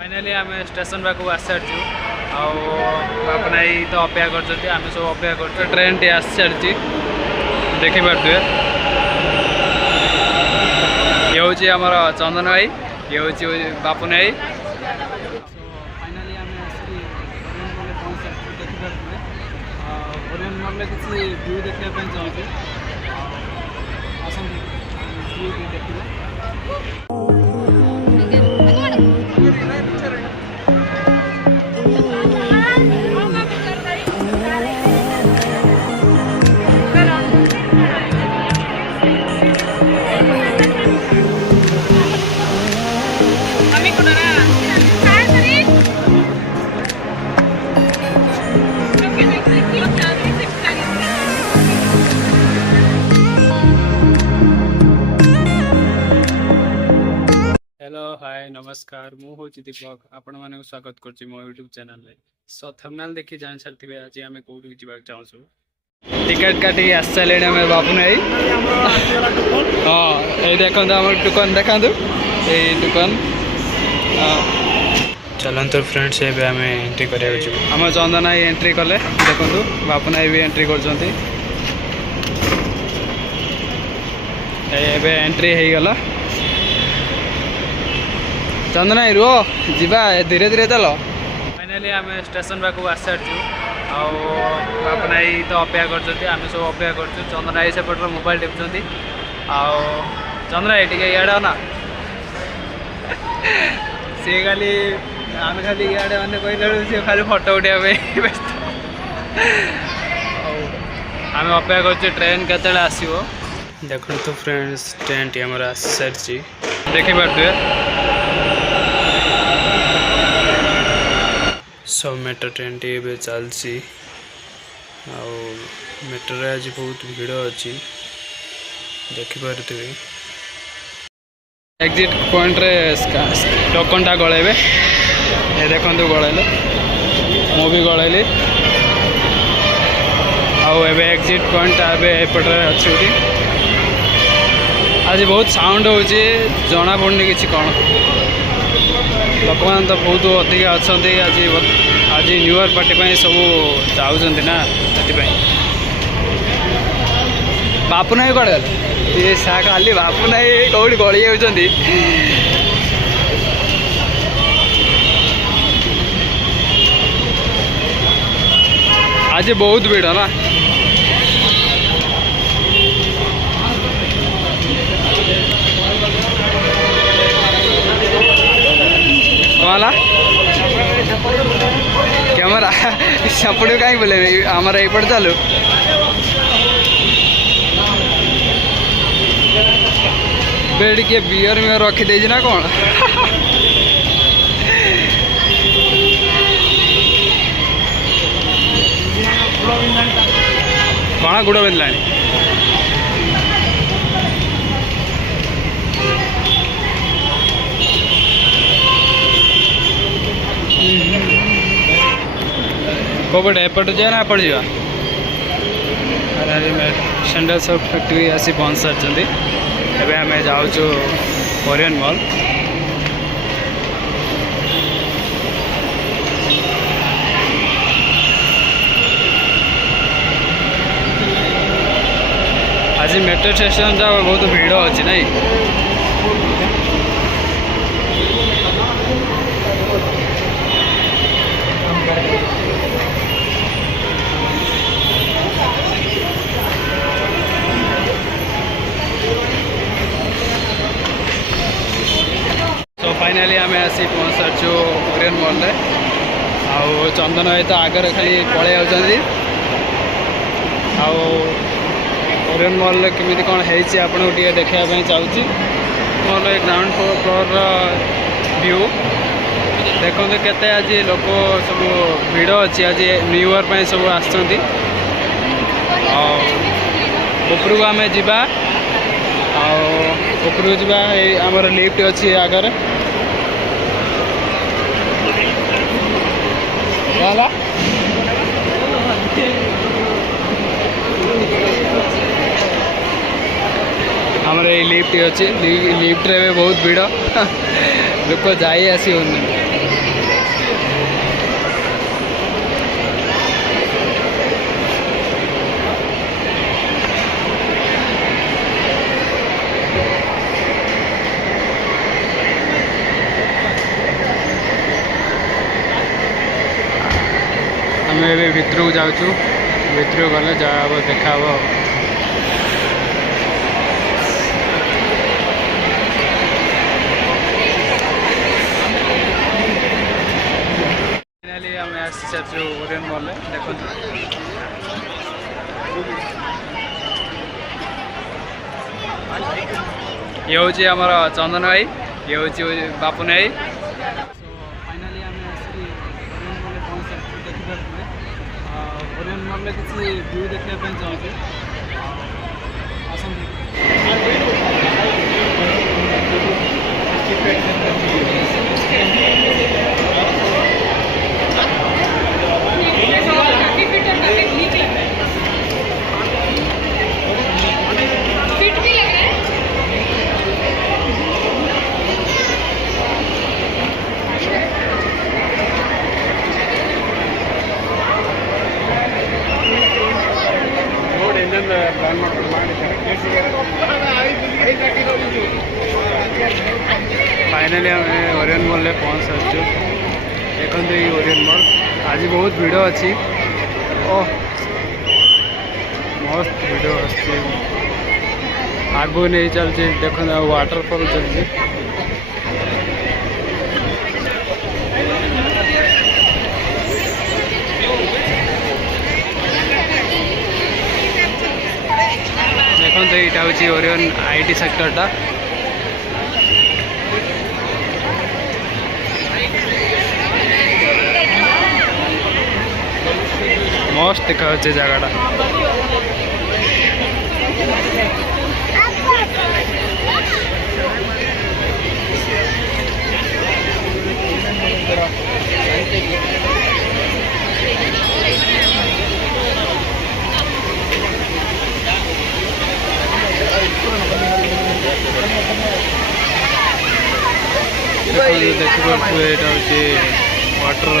finally आम station पाक आस सारी आपना तो अपेक्षा कर सब अपेक्षा कर ट्रेन टी आस सारी देखिपे ये हूँ आम चंदन भाई ये हूँ बापुन भाई फाइनाली आम ओरियन मॉल देखिपे किसी व्यू देखा चाहूँ आसत व्यू देखिए हेलो हाय नमस्कार मुझे दीपक आपण मानक स्वागत कर मो यूट्यूब चैनल रे सो थंबनेल देखि जान सारथिबे आज आम कोठी जीवाक चाहूँ टिकेट काटिक आस सारे आम बापू भाई हाँ ये देखो आम दुकान देखा दुकान चलते फ्रेंड्स ये आम एंट्री करा आम चंदन भाई एंट्री कले देखो बापू भाई भी एंट्री कर एंट्री हो गला चंदन भाई रुह जीवा धीरे धीरे चल फाइनाली आम स्टेशन पाक आस सारी बापन भाई तो अपेक्षा कर सब अपेक्षा कर चंदन भाई सेपट मोबाइल टिपुंट चंदन भाई टे इे ना सी खाली आम खाली इे मैंने कहला सी खाली फटो उठा व्यस्त आम अपेक्षा कर ट्रेन केत आसो देखो तो फ्रेंड्स ट्रेन टी आम आस सारी देखिपे सब मेट्रो ट्रेन टी ए चलती मेट्रो आज बहुत भीड़ अच्छी देखिपे एग्जिट पॉइंट रे टोकन टा गलैबे ये देखो गलैल मु भी गलैली आबे एग्जिट पॉइंट एपटे अच्छी आज बहुत साउंड हो जना पड़नी कि कौन लोक मैंने तो बहुत अधिक अच्छा आज न्यू इयर पार्टी सब जाऊँच ना से बापू ना कड़े ये खाली बापू ना कौट गली जाऊँच आज बहुत भीड़ ना कौन कैमरा सपड़ कहीं बोले आमर एपट चालू बेड किए बियर मियर रखीदे ना कौन कौन गुड़ बिंदला कौपट एपट जाए ना एपट जा सैंडल सब फैक्ट्री आसी पहुँच सारी एवं आम जाऊँ ओरियन मॉल आज मेट्रो स्टेशन जा बहुत भीड़ अच्छी नहीं फाइनाली आम आसी पहुँच सारी ओरियन मॉल रे आउ चंदन भाई तो आगे खाली पलि जाऊँगी ओरियन मॉल केमी कौन आपको टे देखापी चाहूँगी मॉल ग्राउंड फ्लोर व्यू देखो केते आज लोक सब भीड़ अच्छी आज न्यू इयर सब आसपरक आम जा उपरको जा आमर लिफ्ट अच्छी आगे आमर लिफ्ट अच्छी लिफ्ट रे बहुत भीड़ लोक जाई आसी आम ए भितर को जाऊँ भितर गले जहाँ देखा फाइनाली आम आसी सारी ओरियन मॉल देखो ये हूँ आमर चंदन भाई ये हूँ बापुन भाई फाइनाली आम आसिक ओरियन मॉल पहुँच देखिपे ओरियन मॉल किसी व्यू देखा चाहूँगी फाइनाली आम ओरियन मॉल पहुँच सारी देखते ये ओरियन मॉल आज बहुत भिड़ अच्छी ओह मस्त भिड़ आगू नहीं चलती देखो वाटरफॉल चलती देखते यहाँ हूँ ओरियन आईटी सेक्टरटा मस्त देखा जगह देखिए वाटर